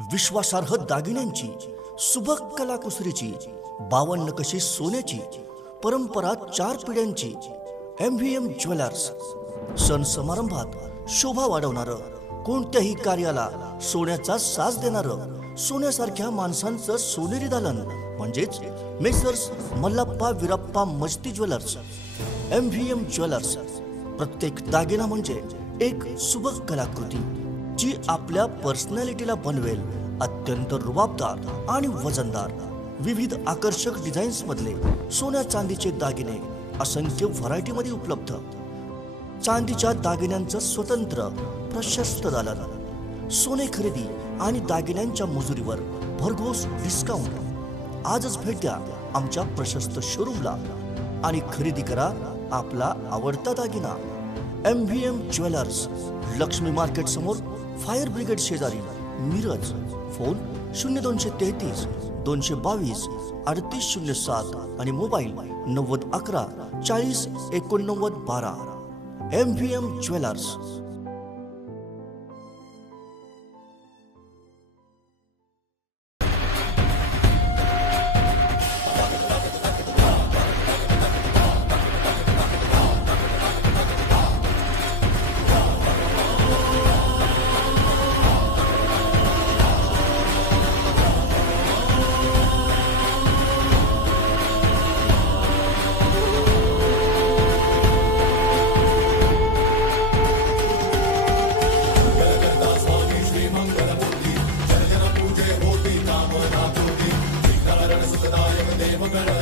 विश्वासार्ह दागिन्यांची, सुबक कलाकुसरीची, 52 नकाशे सोन्याची, परंपरा 4 पिढ्यांची MVM ज्वेलर्स। सण समारंभात शोभा वाढवणारं, कोणत्याही कार्याला सोन्याचा साज देणारं, सोन्यासारख्या माणसांचं सोनेरी दालन म्हणजेच मेसर्स मल्लाप्पा वीरप्पा मस्ती ज्वेलर्स। MVM jewellers. प्रत्येक दागिना म्हणजे एक सुबक कलाकृती जी आपल्या पर्सनॅलिटीला बनवेल अत्यंत रुबाबदार आणि वजनदार। विविध आकर्षक डिझाईन्स मधले सोन्या चांदीचे दागिने असंख्य व्हरायटी मध्ये उपलब्ध। चांदीच्या दागिन्यांचं स्वतंत्र प्रशस्त दालन, सोने खरेदी आणि दागिन्यांच्या मजुरीवर भरघोस डिस्काउंट। आजच भेट द्या आमच्या प्रशस्त शोरूमला आणि खरेदी करा आपला आवडता दागिना। MVM ज्वेलर्स, लक्ष्मी मार्केट समोर, फायर ब्रिगेड शेजारी, मिरज। फोन 0233 222 3807 आणि मोबाईल 9011 40 89 12। MVM jewellers. मंगल